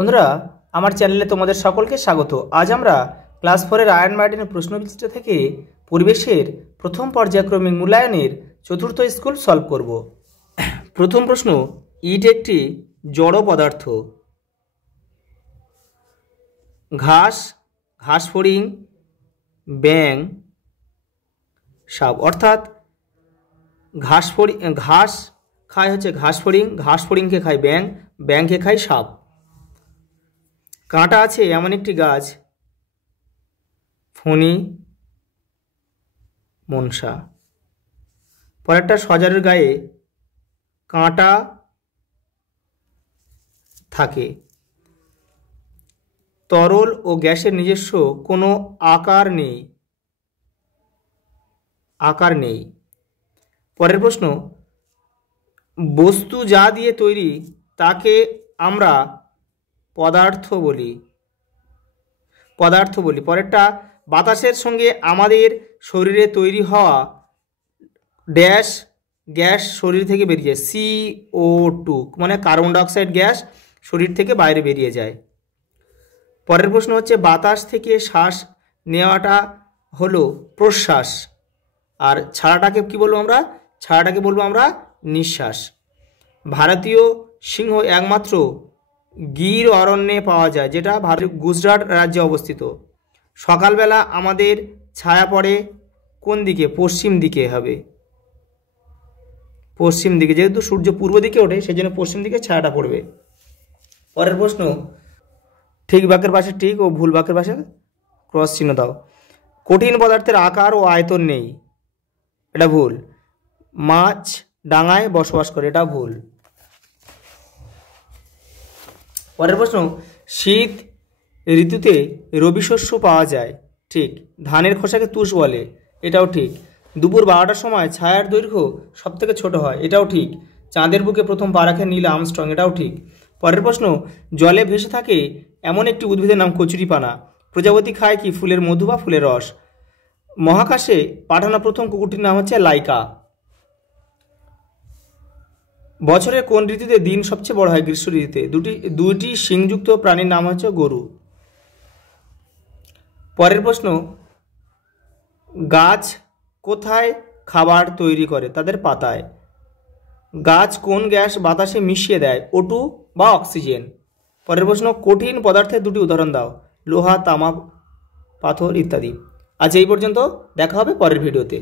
বন্ধুরা, আমার চ্যানেলে তোমাদের সকলকে স্বাগত। আজ আমরা ক্লাস 4-এর আয়রন মার্টিনের প্রশ্নবিচিত্র থেকে পরিবেশের প্রথম পর্যায়ক্রমিক মূল্যায়নের চতুর্থ স্কুল সলভ করব। প্রথম প্রশ্ন, ইট একটি জড় পদার্থ। ঘাস, ঘাসফড়িং, ব্যাং, সাপ। অর্থাৎ ঘাস খায় হচ্ছে ঘাসফড়িং, ঘাসফড়িংকে খায় ব্যাং, ব্যাংকে খায় সাপ। কাঁটা আছে এমন একটি গাছ, ফণি, মনসা। পরেরটা, সজারুর গায়ে কাঁটা থাকে। তরল ও গ্যাসের নিজস্ব কোনো আকার নেই। পরের প্রশ্ন, বস্তু যা দিয়ে তৈরি তাকে আমরা পদার্থ বলি। পরেরটা, বাতাসের সঙ্গে আমাদের শরীরে তৈরি হওয়া ড্যাশ গ্যাস শরীর থেকে বেরিয়ে যায়, CO2, মানে কার্বন ডাইঅক্সাইড গ্যাস শরীর থেকে বাইরে বেরিয়ে যায়। পরের প্রশ্ন হচ্ছে, বাতাস থেকে শ্বাস নেওয়াটা হলো প্রশ্বাস, আর ছাড়াটাকে কি বলবো আমরা? ছাড়াটাকে বলবো আমরা নিঃশ্বাস। ভারতীয় সিংহ একমাত্র গির অরণ্যে পাওয়া যায়, যেটা ভারতের গুজরাট রাজ্যে অবস্থিত। সকালবেলা আমাদের ছায়া পড়ে কোন দিকে? পশ্চিম দিকে হবে, পশ্চিম দিকে, যেহেতু সূর্য পূর্ব দিকে ওঠে সেই জন্য পশ্চিম দিকে ছায়াটা পড়বে। পরের প্রশ্ন, ঠিক বাক্যের পাশে ঠিক ও ভুল বাক্যের পাশে ক্রস চিহ্ন দাও। কঠিন পদার্থের আকার ও আয়তন নেই, এটা ভুল। মাছ ডাঙায় বসবাস করে, এটা ভুল। পরের প্রশ্ন, শীত ঋতুতে রবি শস্য পাওয়া যায়, ঠিক। ধানের খোসাকে তুষ বলে, এটাও ঠিক। দুপুর 12টার সময় ছায়ার দৈর্ঘ্য সবথেকে ছোট হয়, এটাও ঠিক। চাঁদের বুকে প্রথম পা রাখেন নীল আর্মস্ট্রং, এটাও ঠিক। পরের প্রশ্ন, জলে ভেসে থাকে এমন একটি উদ্ভিদের নাম কচুরিপানা। প্রজাপতি খায় কি? ফুলের মধু বা ফুলের রস। মহাকাশে পাঠানো প্রথম কুকুরটির নাম হচ্ছে লাইকা। বছরের কোন ঋতুতে দিন সবচেয়ে বড় হয়? গ্রীষ্ম ঋতুতে। দুইটি শিংযুক্ত প্রাণীর নাম হচ্ছে গরু। পরের প্রশ্ন, গাছ কোথায় খাবার তৈরি করে? তাদের পাতায়। গাছ কোন গ্যাস বাতাসে মিশিয়ে দেয়? O2 বা অক্সিজেন। পরের প্রশ্ন, কঠিন পদার্থের দুটি উদাহরণ দাও। লোহা, তামা, পাথর ইত্যাদি। আজ এই পর্যন্ত, দেখা হবে পরের ভিডিওতে।